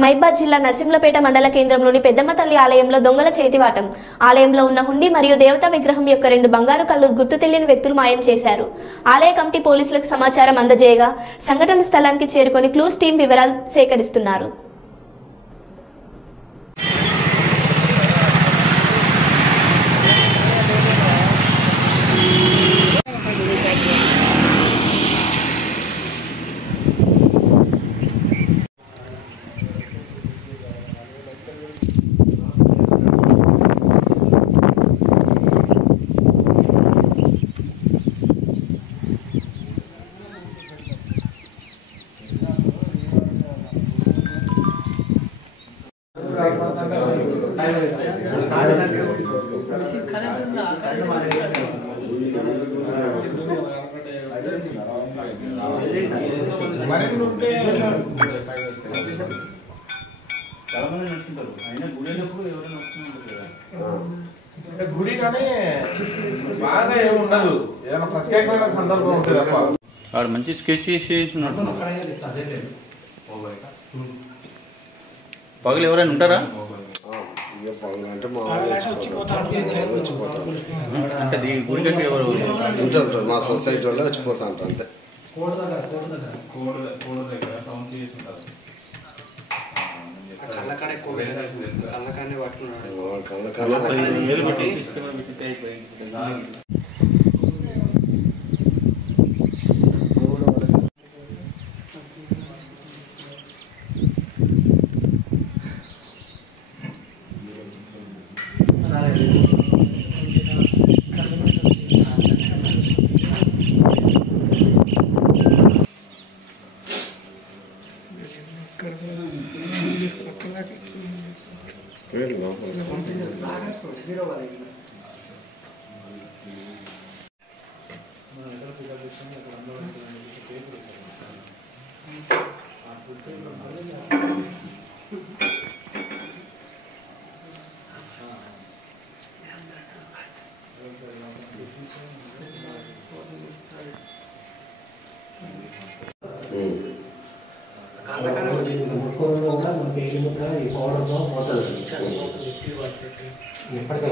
మైబాద్ జిల్లా నరసింహులపేట మండల కేంద్రంలోని పెద్దమ్మ తల్లి ఆలయంలో దొంగల చేతివాటం. ఆలయంలో ఉన్న హుండీ మరియు దేవతా విగ్రహం యొక్క 2 బంగారు కళ్ళు గుర్తు తెలియని వ్యక్తులు మాయం చేశారు. ఆలయ కమిటీ పోలీసులకు సమాచారం అందజేయగా సంఘటన స్థలానికి చేరుకొని క్లూస్ టీం వివరాలు సేకరిస్తున్నారు. గుడి కానీ బాగా ఏముండదు, ఏదైనా ప్రత్యేకమైన సందర్భం ఉంటుంది తప్ప. వాడు మంచి స్కెచ్ చేసినట్టు. పగలు ఎవరైనా ఉంటారా? అంటే దీని గుడి కంటే ఎవరు ఉంటారు? మా సొసైటీ వాళ్ళు వచ్చిపోతా ఉంటారు అంతే. ఎప్పటికీ